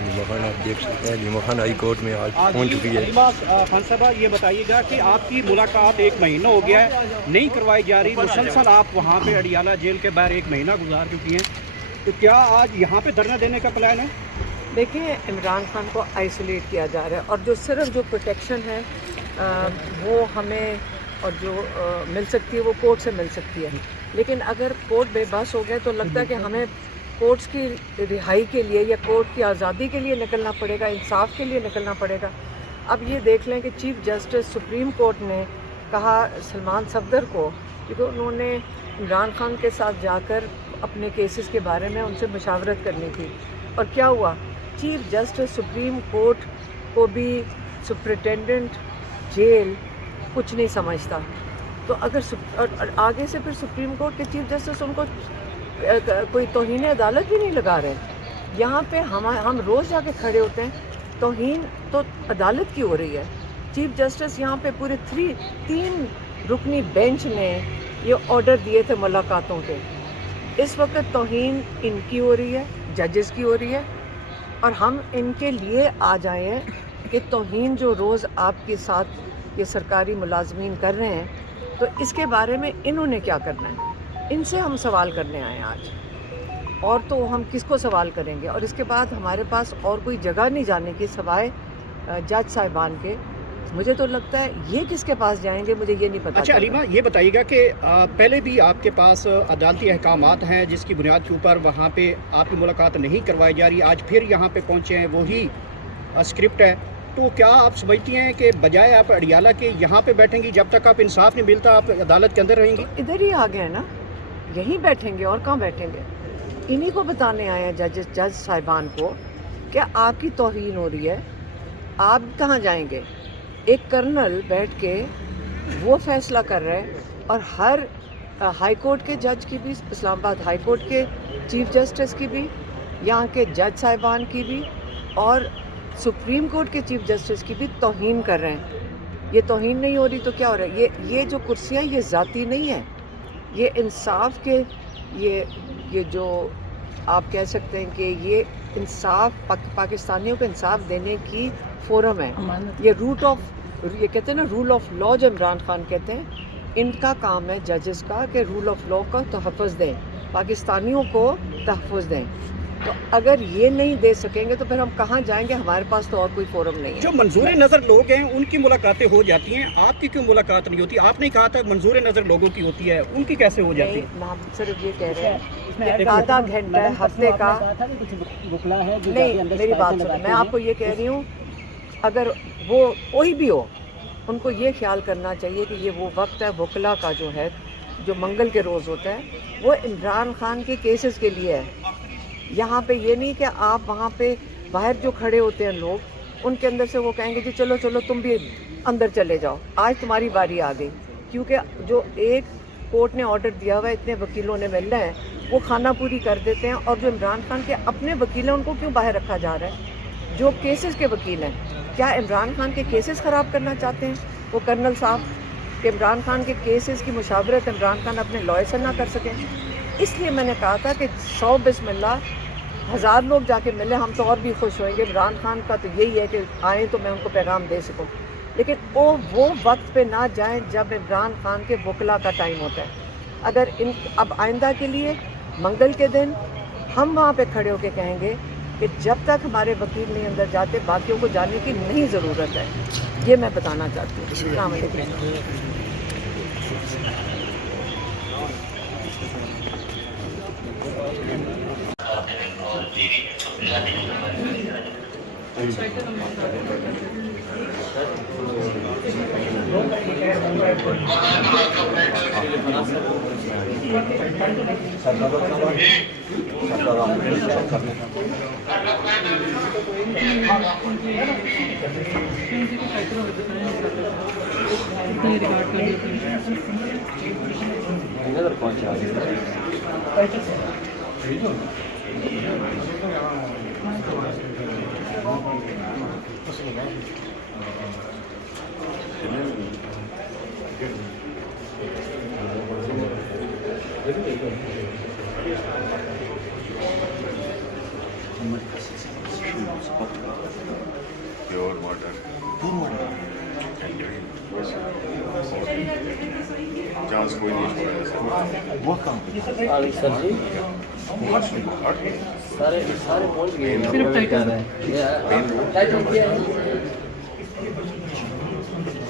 नीमा खान आप देख सकते हैं, नीमा खान हाई कोर्ट में आज पहुंच चुकी है। अलीमा खान साहब, ये बताइएगा कि आपकी मुलाकात 1 महीना हो गया है, नहीं करवाई जा रही, मुसलसल आप वहाँ पे अडियाला जेल के बाहर 1 महीना गुजार चुकी हैं, तो क्या आज यहाँ पे धरना देने का प्लान है? देखिए, इमरान खान को आइसोलेट किया जा रहा है और जो सिर्फ जो प्रोटेक्शन है वो हमें और जो मिल सकती है वो कोर्ट से मिल सकती है, लेकिन अगर कोर्ट बेबस हो गए तो लगता है कि हमें कोर्ट्स की रिहाई के लिए या कोर्ट की आज़ादी के लिए निकलना पड़ेगा, इंसाफ के लिए निकलना पड़ेगा। अब ये देख लें कि चीफ़ जस्टिस सुप्रीम कोर्ट ने कहा सलमान सफदर को, क्योंकि उन्होंने इमरान खान के साथ जाकर अपने केसेस के बारे में उनसे मशावरत करनी थी, और क्या हुआ, चीफ़ जस्टिस सुप्रीम कोर्ट को भी सुप्रिटेंडेंट जेल कुछ नहीं समझता, तो अगर आगे से फिर सुप्रीम कोर्ट के चीफ़ जस्टिस उनको कोई तौहीन अदालत भी नहीं लगा रहे। यहाँ पे हम रोज़ जाके खड़े होते हैं, तौहीन तो अदालत की हो रही है। चीफ़ जस्टिस यहाँ पे पूरे 3 रुकनी बेंच ने ये ऑर्डर दिए थे मुलाकातों के, इस वक्त तौहीन इनकी हो रही है, जजेस की हो रही है, और हम इनके लिए आ जाए हैं कि तौहीन जो रोज़ आपके साथ ये सरकारी मुलाजमीन कर रहे हैं, तो इसके बारे में इन्होंने क्या करना है, इनसे हम सवाल करने आए हैं आज, और तो हम किसको सवाल करेंगे। और इसके बाद हमारे पास और कोई जगह नहीं जाने की सिवाय जज साहिबान के। मुझे तो लगता है ये किसके पास जाएंगे मुझे ये नहीं पता। अच्छा अलीमा, ये बताइएगा कि पहले भी आपके पास अदालती अहकामात हैं जिसकी बुनियाद के ऊपर वहाँ पे आपकी मुलाकात नहीं करवाई जा रही, आज फिर यहाँ पे पहुँचे हैं, वही स्क्रिप्ट है, तो क्या आप समझती हैं कि बजाय आप अडियाला के यहाँ पे बैठेंगी, जब तक आप इंसाफ नहीं मिलता आप अदालत के अंदर रहेंगी? इधर ही आ गए ना, यहीं बैठेंगे और कहाँ बैठेंगे। इन्हीं को बताने आए हैं जज साहिबान को कि आपकी तौहीन हो रही है, आप कहाँ जाएंगे। एक कर्नल बैठ के वो फैसला कर रहे हैं, और हर हाई कोर्ट के जज की भी, इस्लामाबाद हाई कोर्ट के चीफ जस्टिस की भी, यहाँ के जज साहिबान की भी, और सुप्रीम कोर्ट के चीफ जस्टिस की भी तौहीन कर रहे हैं। ये तौहीन नहीं हो रही तो क्या हो रहा है? ये जो कुर्सियाँ ये ज़ाती नहीं है, ये इंसाफ के ये जो आप कह सकते हैं कि ये इंसाफ पाकिस्तानियों को इंसाफ देने की फोरम है। ये ये कहते हैं ना रूल ऑफ लॉ, जो इमरान खान कहते हैं, इनका काम है जजेस का कि रूल ऑफ लॉ का तहफ़्फ़ुज़ दें, पाकिस्तानियों को तहफ़्फ़ुज़ दें। तो अगर ये नहीं दे सकेंगे तो फिर हम कहाँ जाएंगे, हमारे पास तो और कोई फोरम नहीं है। जो मंजूर नज़र लोग हैं उनकी मुलाकातें हो जाती हैं, आपकी क्यों मुलाकात नहीं होती? आपने कहा था मंजूर नज़र लोगों की होती है, उनकी कैसे हो जाती है? हम सिर्फ ये कह रहे हैं कि आधा घंटा हफ्ते का नहीं, मेरी बात सुनो, मैं आपको ये कह रही हूँ, अगर वो कोई भी हो, उनको ये ख्याल करना चाहिए कि ये वो वक्त है वकला का जो है, जो मंगल के रोज़ होता है, वो इमरान खान के केसेस के लिए है। यहाँ पे ये नहीं कि आप वहाँ पे बाहर जो खड़े होते हैं लोग, उनके अंदर से वो कहेंगे जी चलो चलो तुम भी अंदर चले जाओ, आज तुम्हारी बारी आ गई, क्योंकि जो एक कोर्ट ने ऑर्डर दिया हुआ है, इतने वकीलों ने मिलना है, वो खाना पूरी कर देते हैं। और जो इमरान खान के अपने वकील हैं उनको क्यों बाहर रखा जा रहा है? जो केसेस के वकील हैं, क्या इमरान खान के केसेस ख़राब करना चाहते हैं वो कर्नल साहब, कि इमरान खान के केसेस की मुशावरत इमरान खान अपने लॉयर से ना कर सकें? इसलिए मैंने कहा था कि 100 बिस्मिल्लाह 1000 लोग जाके मिले, हम तो और भी खुश होंगे। इमरान खान का तो यही है कि आएँ तो मैं उनको पैगाम दे सकूं, लेकिन वो वक्त पे ना जाएं जब इमरान खान के वकला का टाइम होता है। अगर अब आइंदा के लिए मंगल के दिन हम वहाँ पे खड़े होकर कहेंगे कि जब तक हमारे वकील नहीं अंदर जाते, बाकियों को जाने की नहीं ज़रूरत है। ये मैं बताना चाहती हूँ। अस्सलाम वालेकुम। Pure water. Chance कोई नहीं छोड़ा ऐसा। सर जी सारे पहुंच गए सिर्फ टाइटल किया है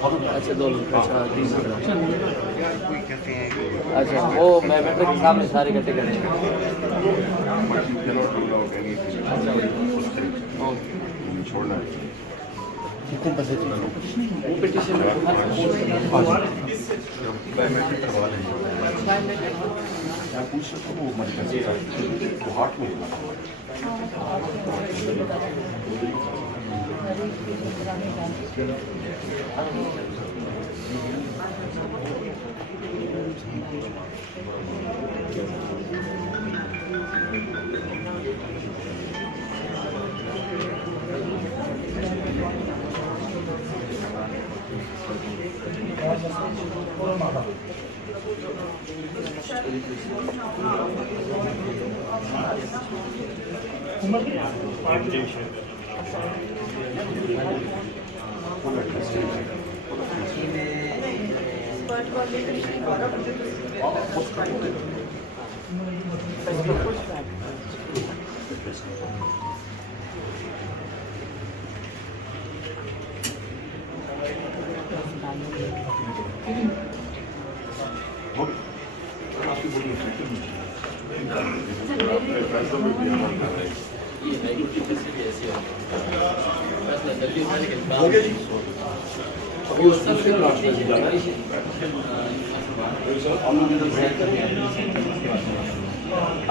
अच्छा 2 अच्छा 3 अच्छा वो मैं मेट्रो के सामने सारे इकट्ठे करेंगे छोड़ना कितने पैसे चाहिए वो पिटीशन बायोमेट्रिक करवा लेंगे मैं पूछ सकता हूँ वो मरीज वो हार्ट में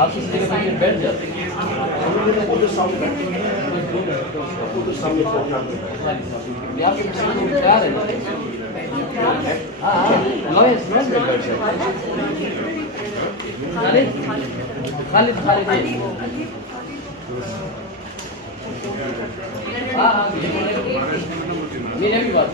आप इस जगह पे बैठ जाते हैं यहाँ पे तैयार है हाँ लॉयर्स में बैठ जाते खाली हाँ मेरी भी बात